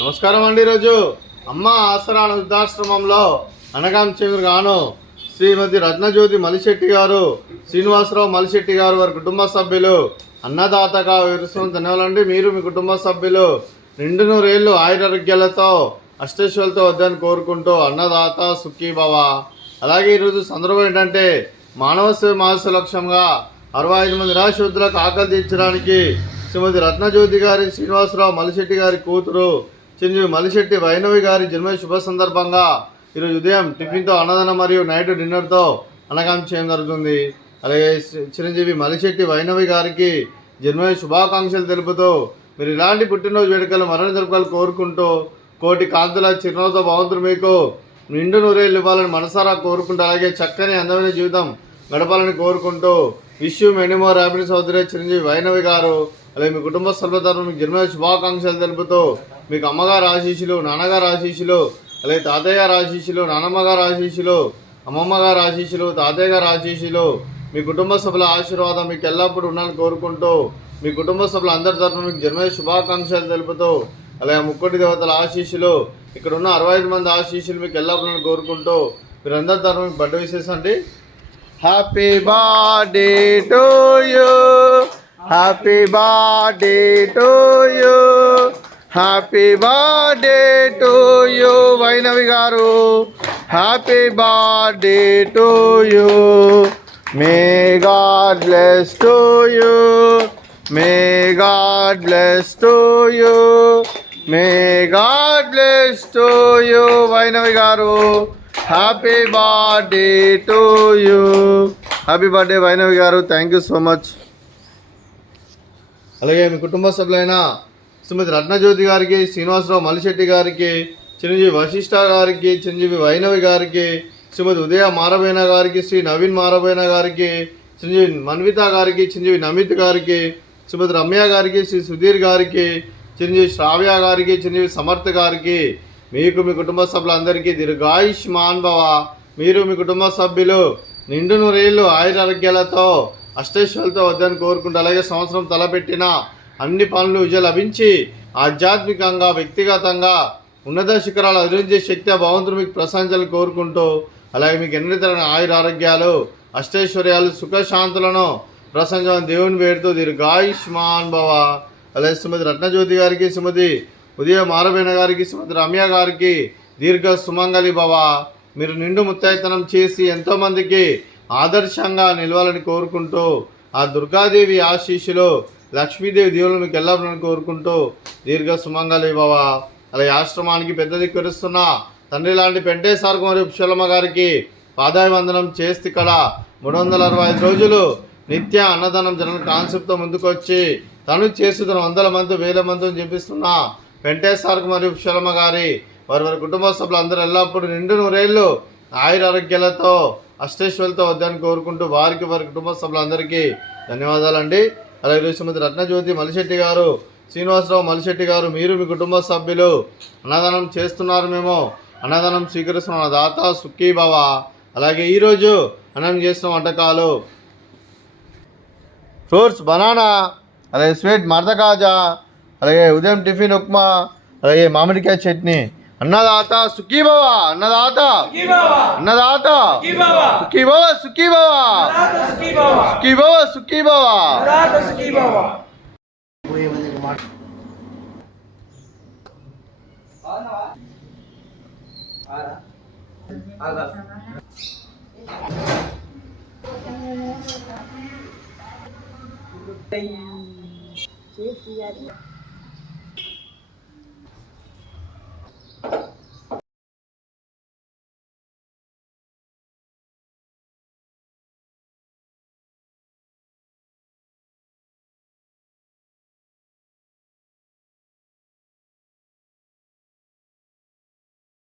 నమస్కారం అండి. ఈరోజు అమ్మ ఆసరా వృద్ధాశ్రమంలో అనగాం చెంగురుగాను శ్రీమతి రత్నజ్యోతి మలిశెట్టి గారు, శ్రీనివాసరావు మలిశెట్టి గారు వారి కుటుంబ సభ్యులు అన్నదాతగా విరుస్తున్న ధన్యవాదాలండి. మీరు మీ కుటుంబ సభ్యులు నిండు నూరేళ్లు ఆయురారోగ్యాలతో అష్టైశ్వర్యాలతో వద్దని కోరుకుంటూ అన్నదాత సుఖీ భవ. అలాగే ఈరోజు సందర్భం ఏంటంటే మానవ సేవ మహోత్సవ లక్ష్యంగా 65 మంది నిరాశ్రద్ధులకు ఆకలి తీర్చడానికి శ్రీమతి రత్నజ్యోతి గారి, శ్రీనివాసరావు మలిశెట్టి గారి కూతురు చిరంజీవి మలిశెట్టి వైనవి గారి జన్మ శుభ సందర్భంగా ఈరోజు ఉదయం టిఫిన్తో అన్నదానం మరియు నైట్ డిన్నర్తో అన్నదానం చేయడం జరుగుతుంది. అలాగే చిరంజీవి మలిశెట్టి వైనవి గారికి జన్మ శుభాకాంక్షలు తెలుపుతూ మీరు ఇలాంటి పుట్టినరోజు వేడుకలు మరణ జరుపుకోవాలని కోరుకుంటూ కోటి కాంతుల చిరునవ్వుతో భగవంతుడు మీకు నిండు నూరేళ్ళు ఇవ్వాలని మనసారా కోరుకుంటూ అలాగే చక్కని అందమైన జీవితం గడపాలని కోరుకుంటూ wish you many more happiness సోదరి చిరంజీవి వైనవి గారు. అలాగే మీ కుటుంబ సభ్యుల తరఫున మీకు జన్మ శుభాకాంక్షలు తెలుపుతూ మీకు అమ్మగారు ఆశీస్సులు, నాన్నగారు ఆశీస్సులు, అలాగే తాతయ్య గారు ఆశీస్సులు, నానమ్మ గారు ఆశీస్సులు, అమ్మమ్మ గారు ఆశీస్సులు, తాతయ్య గారు ఆశీస్సులు, మీ కుటుంబ సభ్యుల ఆశీర్వాదం మీకు ఎల్లప్పుడూ ఉండాలని కోరుకుంటూ మీ కుటుంబ సభ్యుల అందరి తరఫున మీకు జన్మ శుభాకాంక్షలు తెలుపుతూ అలాగే ముక్కోటి దేవతల ఆశీస్సులు, ఇక్కడ ఉన్న 65 మంది ఆశీస్సులు మీకు ఎల్లప్పుడూ కోరుకుంటూ మీరందరి తరఫున మీకు బర్త్డే విశేషం అండి. Happy birthday to you, happy birthday to you, happy birthday to you Vainavi గారు, happy birthday to you. May God bless to you, may God bless to you, may God bless to you Vainavi గారు. Happy birthday to you. Happy birthday Vainavi గారు. Thank you so much. అలాగే మీ కుటుంబ సభ్యులైన శ్రీమతి రత్నజ్యోతి గారికి, శ్రీనివాసరావు మలిశెట్టి గారికి, చిరంజీవి వశిష్ఠ గారికి, చిరంజీవి వైనవి గారికి, శ్రీమతి ఉదయ మారబోయిన గారికి, శ్రీ నవీన్ మారబోయిన గారికి, చిరంజీవి మన్విత గారికి, చిరంజీవి నమిత్ గారికి, శ్రీమతి రమ్య గారికి, శ్రీ సుధీర్ గారికి, చిరంజీవి శ్రావ్య గారికి, చిరంజీవి సమర్థ్ గారికి, మీకు మీ కుటుంబ సభ్యులందరికీ దీర్ఘాయుష్మాన్ భవ. మీరు మీ కుటుంబ సభ్యులు నిండు నూరేళ్ళు ఆయురారోగ్యాలతో అష్టైశ్వర్యాలతో వద్దని కోరుకుంటూ అలాగే సంవత్సరం తలపెట్టిన అన్ని పనులు విజయం లభించి ఆధ్యాత్మికంగా వ్యక్తిగతంగా ఉన్నత శిఖరాలు అధిరించే శక్తి భగవంతుడు మీకు ప్రశంసలు కోరుకుంటూ అలాగే మీకు ఎన్ని తరగని ఆయురారోగ్యాలు అష్టైశ్వర్యాలు సుఖశాంతులను ప్రశంసలను దేవుని పేరుతో దీర్ఘాయుష్మాన్ భవ. అలాగే శ్రీమతి రత్నజ్యోతి గారికి, శ్రీమతి ఉదయ మారబేన గారికి, శ్రీమతి రమ్య గారికి దీర్ఘ సుమంగళి భవ. మీరు నిండు ముత్తైతనం చేసి ఎంతోమందికి ఆదర్శంగా నిలవాలని కోరుకుంటూ ఆ దుర్గాదేవి ఆశీస్సులు, లక్ష్మీదేవి దేవుళ్ళు మీకు ఎల్లప్పుడూ కోరుకుంటూ దీర్ఘ సుమంగళి భవ. అలాగే ఆశ్రమానికి పెద్ద దిక్కురిస్తున్న తండ్రి లాంటి పెంటేశ్వర మరియు పుష్పలమ్మ గారికి పాదాభివందనం చేస్తే ఇక్కడ 365 రోజులు నిత్య అన్నదానం జరగని కాన్సెప్ట్తో ముందుకొచ్చి తను చేస్తున్న 100 మంది 1000 మందిని చూపిస్తున్న పెంటేశ్వర మరియు పుష్పలమ్మ గారి వారి కుటుంబ సభ్యులందరూ ఎల్లప్పుడూ నిండు నూరేళ్ళు ఆయురారోగ్యాలతో అష్టైశ్వర్యాలతో వద్దని కోరుకుంటూ వారి కుటుంబ సభ్యులందరికీ ధన్యవాదాలండి. అలాగే శ్రీమతి రత్నజ్యోతి మలిశెట్టి గారు, శ్రీనివాసరావు మలిశెట్టి గారు, మీరు మీ కుటుంబ సభ్యులు అన్నదానం చేస్తున్నారు, మేము అన్నదానం స్వీకరిస్తున్న దాత సుఖీ భవ. అలాగే ఈరోజు అన్నం చేస్తున్న వంటకాలు ఫ్రూట్స్ బనానా, అలాగే స్వీట్ మర్ద కాజా, అలాగే ఉదయం టిఫిన్ ఉప్మా, అలాగే మామిడికాయ చట్నీ. అన్నదాత సుఖీ భవ, అన్నదాత అన్నదాత సుఖీ భవ, సుఖీ భవ, సుఖీ భవ, సుఖీ భవ. చేసి